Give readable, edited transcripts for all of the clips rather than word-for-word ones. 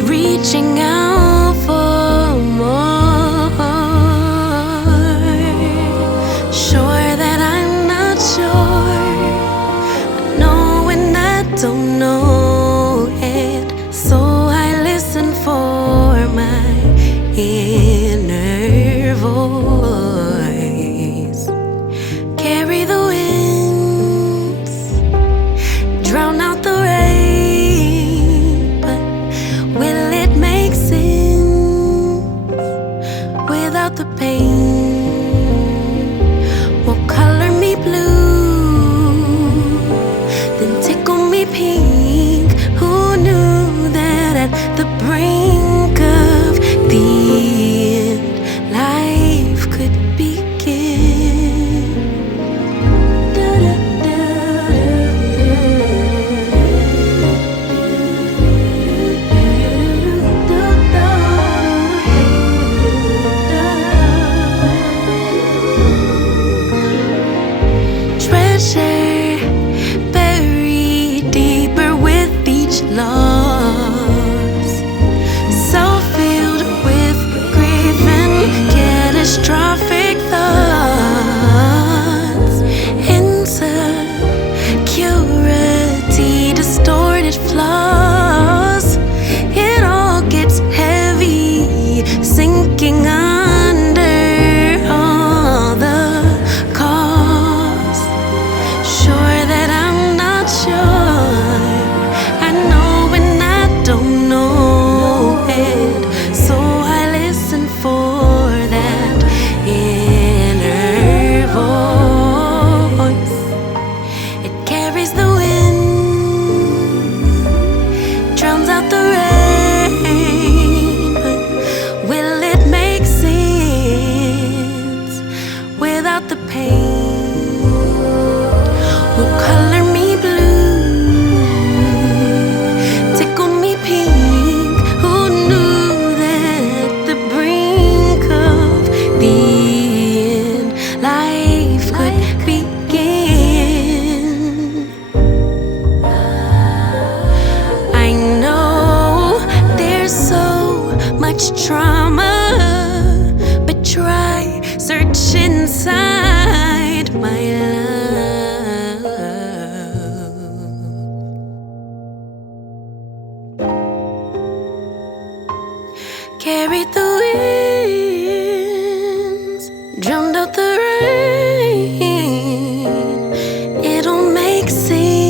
was reaching out for more. Sure that I'm not sure, I know when I don't know it, so I listen for my inner voice. Carry the winds, drown out the rain, but will it make sense without the pain? Will color me blue, then tickle me pink. Who knew that at the brink of the end, life could begin? Treasure buried deeper with each loss, so filled with grief and catastrophic thoughts. Insecurity, distorted flaws, it all gets heavy, sinking under all the cost. Sure that I'm not sure, I know when I don't know it, so I listen for that inner voice. It carries the wind, drowns out the rain, but will it make sense without the pain? Will color me blue, tickle me pink. Who knew that at the brink of the end, life could begin? I know there's so much trauma, but try search inside my love. Carried the winds, drowned out the rain. It'll make sense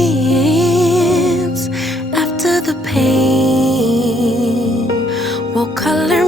after the pain. Will color